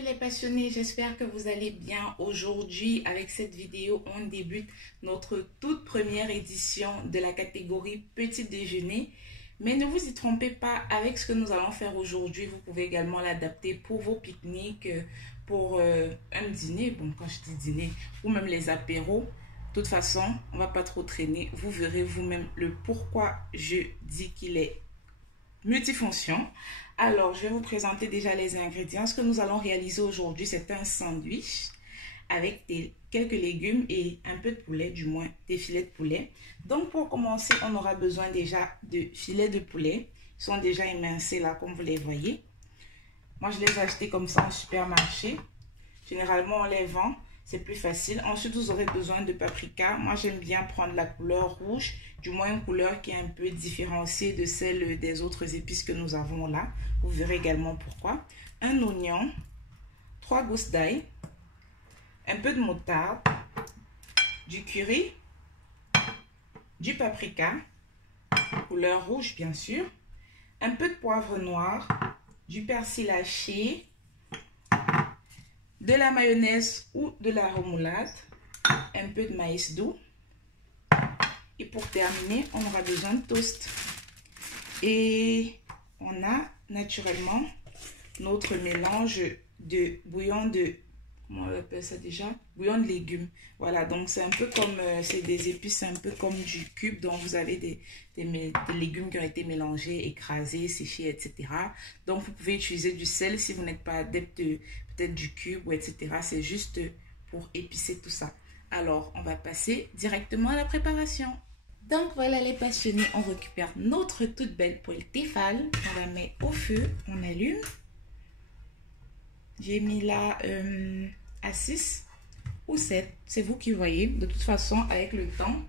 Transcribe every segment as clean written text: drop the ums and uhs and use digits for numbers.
Salut les passionnés, j'espère que vous allez bien. Aujourd'hui, avec cette vidéo, on débute notre toute première édition de la catégorie petit déjeuner. Mais ne vous y trompez pas, avec ce que nous allons faire aujourd'hui, vous pouvez également l'adapter pour vos pique-niques, pour un dîner, bon quand je dis dîner, ou même les apéros. De toute façon, on ne va pas trop traîner. Vous verrez vous-même le pourquoi je dis qu'il est multifonction. Alors, je vais vous présenter déjà les ingrédients. Ce que nous allons réaliser aujourd'hui, c'est un sandwich avec quelques légumes et un peu de poulet, du moins des filets de poulet. Donc, pour commencer, on aura besoin déjà de filets de poulet. Ils sont déjà émincés là, comme vous les voyez. Moi, je les ai achetés comme ça en supermarché. Généralement, on les vend. C'est plus facile. Ensuite, vous aurez besoin de paprika. Moi, j'aime bien prendre la couleur rouge, du moins une couleur qui est un peu différenciée de celle des autres épices que nous avons là. Vous verrez également pourquoi. Un oignon, 3 gousses d'ail, un peu de moutarde, du curry, du paprika, couleur rouge bien sûr, un peu de poivre noir, du persil haché, de la mayonnaise ou de la remoulade, un peu de maïs doux. Et pour terminer, on aura besoin de toast. Et on a naturellement notre mélange de bouillon de, comment on appelle ça déjà? Bouillon de légumes. Voilà, donc c'est un peu comme, c'est des épices un peu comme du cube, dont vous avez des légumes qui ont été mélangés, écrasés, séchés, etc. Donc vous pouvez utiliser du sel si vous n'êtes pas adepte peut-être du cube ou etc. C'est juste pour épicer tout ça. Alors, on va passer directement à la préparation. Donc voilà les passionnés, on récupère notre toute belle poêle Tefal. On la met au feu, on allume. J'ai mis là à 6 ou 7, c'est vous qui voyez. De toute façon, avec le temps,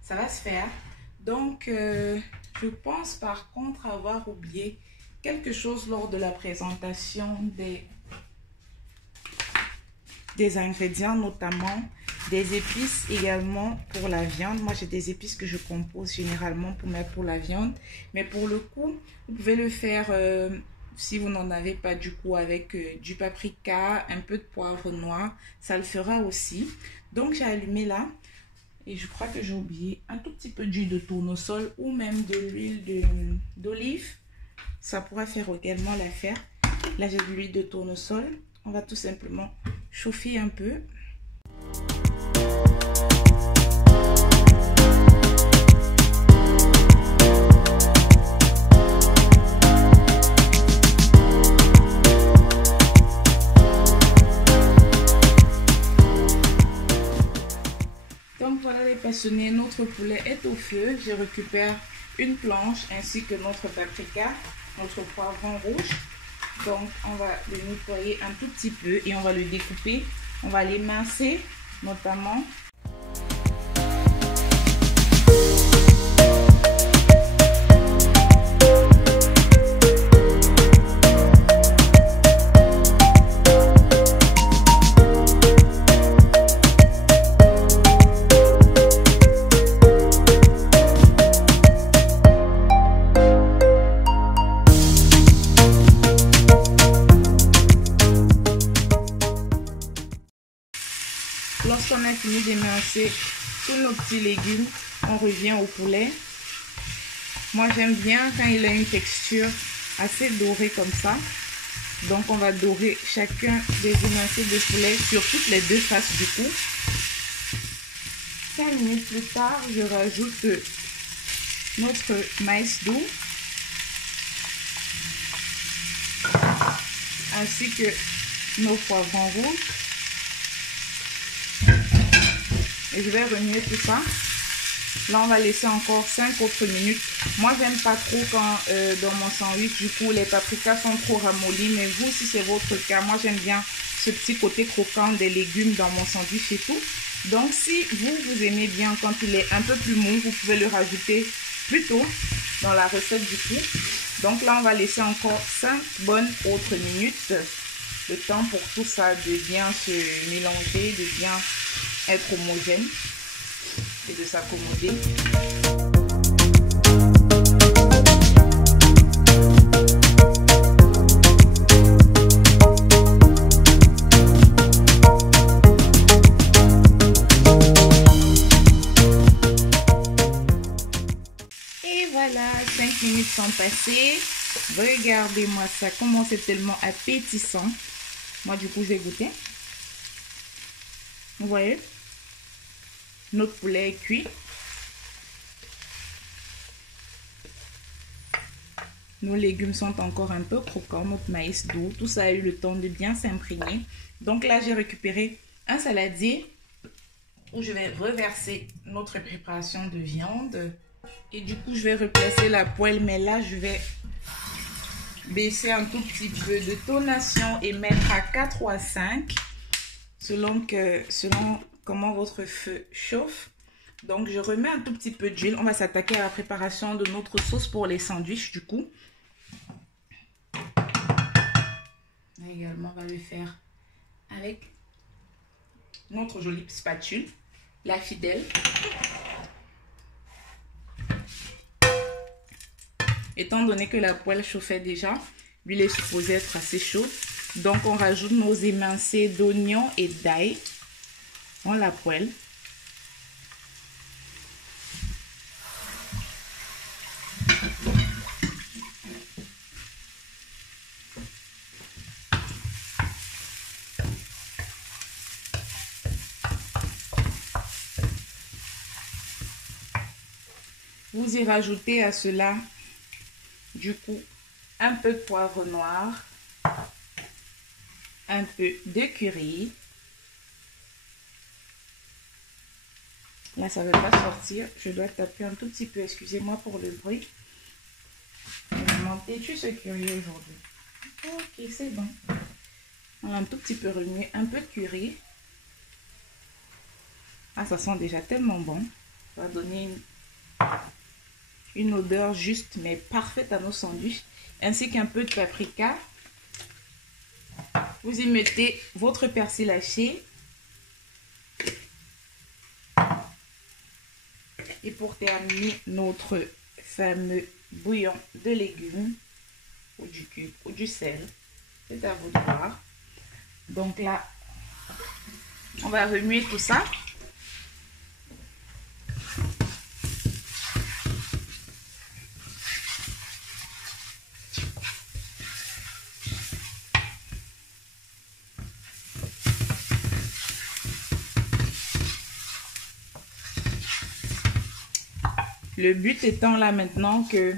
ça va se faire. Donc, je pense par contre avoir oublié quelque chose lors de la présentation des ingrédients, notamment des épices également pour la viande. Moi, j'ai des épices que je compose généralement pour mettre pour la viande. Mais pour le coup, vous pouvez le faire si vous n'en avez pas du coup avec du paprika, un peu de poivre noir. Ça le fera aussi. Donc, j'ai allumé là. Et je crois que j'ai oublié un tout petit peu d'huile de tournesol ou même de l'huile d'olive. Ça pourrait faire également l'affaire. Là, j'ai de l'huile de tournesol. On va tout simplement chauffer un peu. Donc voilà les passionnés, notre poulet est au feu. Je récupère une planche ainsi que notre paprika, notre poivron rouge. Donc on va le nettoyer un tout petit peu et on va le découper. On va l'émincer notamment. Lorsqu'on a fini d'émincer tous nos petits légumes, on revient au poulet. Moi, j'aime bien quand il a une texture assez dorée comme ça. Donc, on va dorer chacun des émincés de poulet sur toutes les deux faces du coup. 5 minutes plus tard, je rajoute notre maïs doux ainsi que nos poivrons rouges. Et je vais remuer tout ça. Là, on va laisser encore 5 autres minutes. Moi, j'aime pas trop quand dans mon sandwich, du coup, les paprikas sont trop ramollis. Mais vous, si c'est votre cas, moi, j'aime bien ce petit côté croquant des légumes dans mon sandwich et tout. Donc, si vous aimez bien quand il est un peu plus mou, vous pouvez le rajouter plus tôt dans la recette du coup. Donc là, on va laisser encore 5 bonnes autres minutes. Le temps pour tout ça de bien se mélanger, de bien être homogène et de s'accommoder. sont passés. Regardez-moi ça, comment c'est tellement appétissant. Moi, du coup, je vais goûter. Vous voyez? Notre poulet est cuit. Nos légumes sont encore un peu croquants, notre maïs doux. Tout ça a eu le temps de bien s'imprégner. Donc là, j'ai récupéré un saladier où je vais reverser notre préparation de viande. Et du coup, je vais replacer la poêle. Mais là, je vais baisser un tout petit peu de tonation et mettre à 4 ou à 5 selon comment votre feu chauffe. Donc, je remets un tout petit peu d'huile. On va s'attaquer à la préparation de notre sauce pour les sandwichs du coup. Là également, on va le faire avec notre jolie spatule, la Fidèle. Étant donné que la poêle chauffait déjà, l'huile est supposée être assez chaude. Donc, on rajoute nos émincés d'oignons et d'ail dans la poêle. Vous y rajoutez à cela, du coup, un peu de poivre noir, un peu de curry. Là, ça ne veut pas sortir. Je dois taper un tout petit peu. Excusez-moi pour le bruit. T'es-tu ce curieux aujourd'hui? Ok, c'est bon. On a un tout petit peu remué. Un peu de curry. Ah, ça sent déjà tellement bon. Ça va donner une odeur juste, mais parfaite à nos sandwichs. Ainsi qu'un peu de paprika. Vous y mettez votre persil haché. Et pour terminer, notre fameux bouillon de légumes ou du cube ou du sel. C'est à vous de voir. Donc là, on va remuer tout ça. Le but étant là maintenant que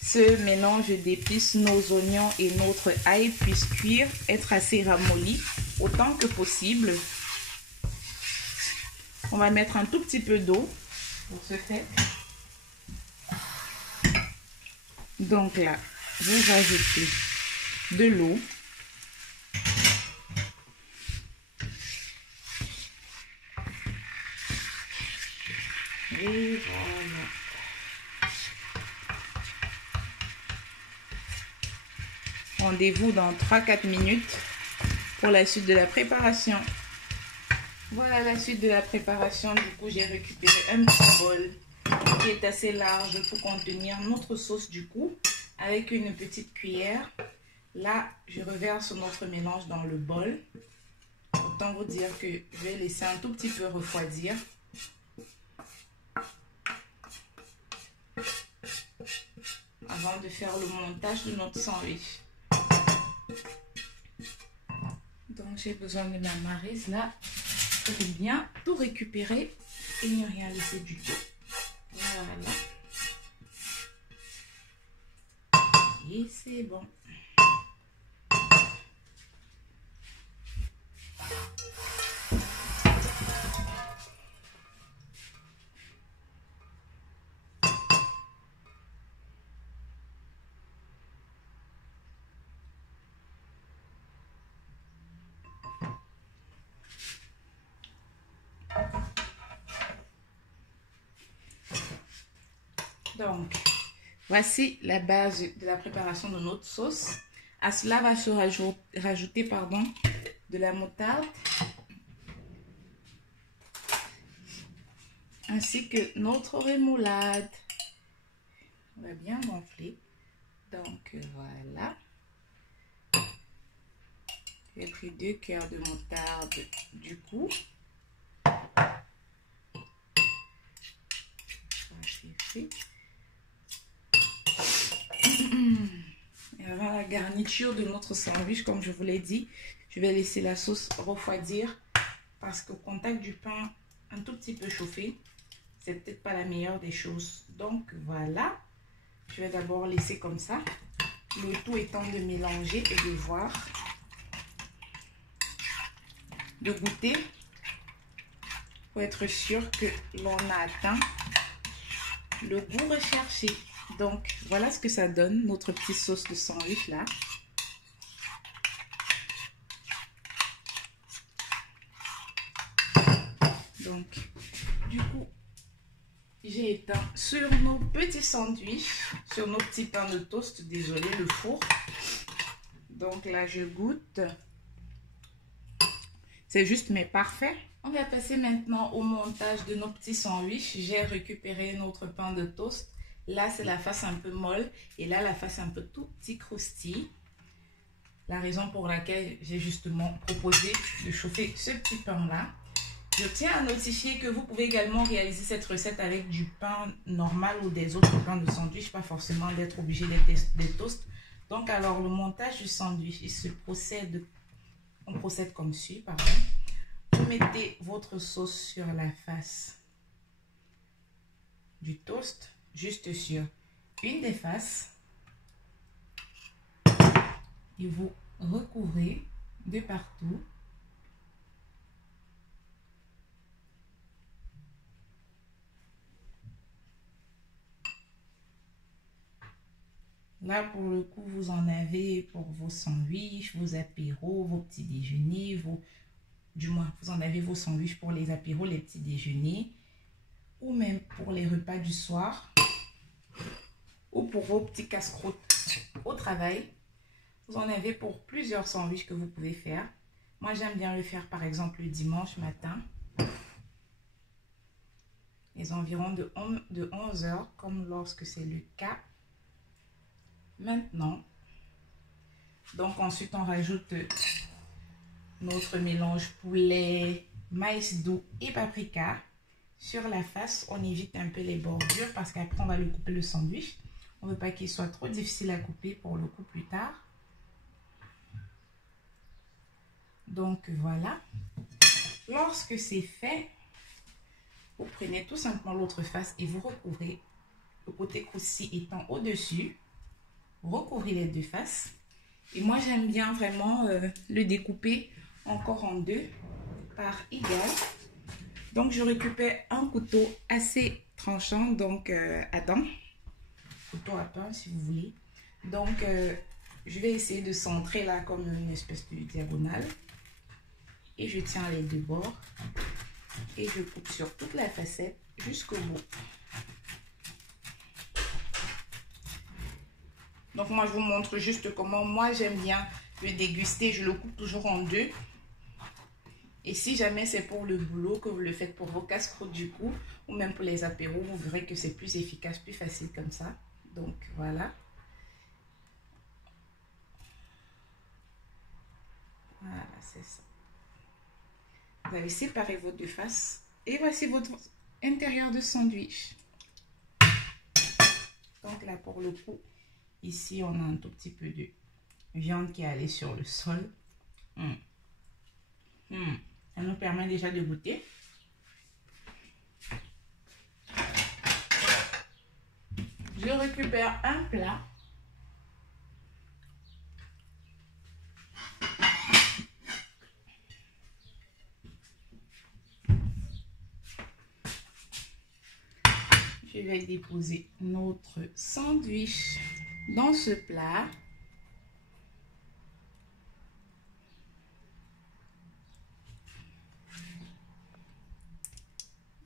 ce mélange d'épices, nos oignons et notre ail puisse cuire, être assez ramolli autant que possible. On va mettre un tout petit peu d'eau pour ce faire. Donc là, vous rajoutez de l'eau. Et voilà. Rendez-vous dans 3-4 minutes pour la suite de la préparation. Voilà la suite de la préparation. Du coup, j'ai récupéré un petit bol qui est assez large pour contenir notre sauce du coup. Avec une petite cuillère. Là, je reverse notre mélange dans le bol. Autant vous dire que je vais laisser un tout petit peu refroidir. Avant de faire le montage de notre sandwich. Donc j'ai besoin de ma maryse là pour bien tout récupérer et ne rien laisser du tout. Voilà. Et c'est bon. Donc, voici la base de la préparation de notre sauce. À cela va se rajouter de la moutarde. Ainsi que notre rémoulade. On va bien gonfler. Donc, voilà. J'ai pris 2 cuillères de moutarde du coup. C'est fait. la garniture de notre sandwich, comme je vous l'ai dit, je vais laisser la sauce refroidir parce qu'au contact du pain un tout petit peu chauffé, c'est peut-être pas la meilleure des choses. Donc voilà, je vais d'abord laisser comme ça, le tout étant de mélanger et de voir, de goûter pour être sûr que l'on a atteint le goût recherché. Donc voilà ce que ça donne, notre petite sauce de sandwich là. Donc du coup, j'ai éteint sur nos petits sandwichs, sur nos petits pains de toast, désolé, le four. Donc là, je goûte. C'est juste mais parfait. On va passer maintenant au montage de nos petits sandwichs. J'ai récupéré notre pain de toast. Là, c'est la face un peu molle et là, la face un peu tout petit croustille. La raison pour laquelle j'ai justement proposé de chauffer ce petit pain-là. Je tiens à notifier que vous pouvez également réaliser cette recette avec du pain normal ou des autres pains de sandwich, pas forcément d'être obligé d'être des toasts. Donc alors le montage du sandwich, on procède comme suit, pardon. Vous mettez votre sauce sur la face du toast, juste sur une des faces, et vous recouvrez de partout. Là, pour le coup, vous en avez pour vos sandwichs, vos apéros, vos petits déjeuners, du moins, vous en avez vos sandwichs pour les apéros, les petits déjeuners, ou même pour les repas du soir, ou pour vos petits casse-croûtes au travail. Vous en avez pour plusieurs sandwichs que vous pouvez faire. Moi, j'aime bien le faire, par exemple, le dimanche matin, les environs de 11 h, comme lorsque c'est le cas maintenant. Donc ensuite on rajoute notre mélange poulet, maïs doux et paprika sur la face. On évite un peu les bordures parce qu'après on va le couper le sandwich. On ne veut pas qu'il soit trop difficile à couper pour le coup plus tard. Donc voilà, lorsque c'est fait, vous prenez tout simplement l'autre face et vous recouvrez, le côté croustillant étant au-dessus. Recouvrez les deux faces. Et moi, j'aime bien vraiment le découper encore en deux par égal. Donc, je récupère un couteau assez tranchant, donc à dents. Couteau à pain, si vous voulez. Donc, je vais essayer de centrer là comme une espèce de diagonale. Et je tiens les deux bords. Et je coupe sur toute la facette jusqu'au bout. Donc moi je vous montre juste comment moi j'aime bien le déguster. Je le coupe toujours en deux. Et si jamais c'est pour le boulot que vous le faites pour vos casse-croûtes du coup, ou même pour les apéros, vous verrez que c'est plus efficace, plus facile comme ça. Donc voilà. Voilà, c'est ça. Vous allez séparer vos deux faces. Et voici votre intérieur de sandwich. Donc là pour le coup, ici, on a un tout petit peu de viande qui est allée sur le sol. Ça nous permet déjà de goûter. Je récupère un plat. Je vais déposer notre sandwich dans ce plat.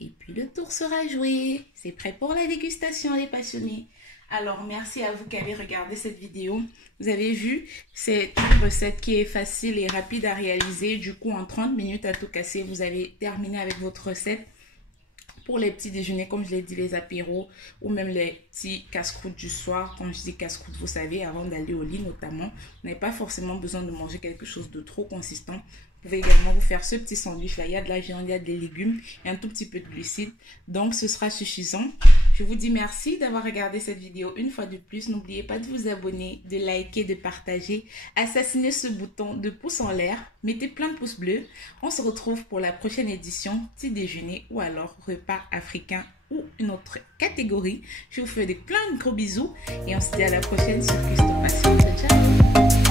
Et puis le tour sera joué. C'est prêt pour la dégustation, les passionnés. Alors, merci à vous qui avez regardé cette vidéo. Vous avez vu, c'est une recette qui est facile et rapide à réaliser. Du coup, en 30 minutes à tout casser, vous avez terminé avec votre recette. Pour les petits déjeuners, comme je l'ai dit, les apéros ou même les petits casse-croûtes du soir. Quand je dis casse-croûtes, vous savez, avant d'aller au lit notamment, vous n'avez pas forcément besoin de manger quelque chose de trop consistant. Vous pouvez également vous faire ce petit sandwich là. Il y a de la viande, il y a des légumes et un tout petit peu de glucides. Donc, ce sera suffisant. Je vous dis merci d'avoir regardé cette vidéo une fois de plus. N'oubliez pas de vous abonner, de liker, de partager. Assassinez ce bouton de pouce en l'air. Mettez plein de pouces bleus. On se retrouve pour la prochaine édition, petit déjeuner ou alors repas africain ou une autre catégorie. Je vous fais plein de gros bisous et on se dit à la prochaine sur Custo Passion. Ciao, ciao.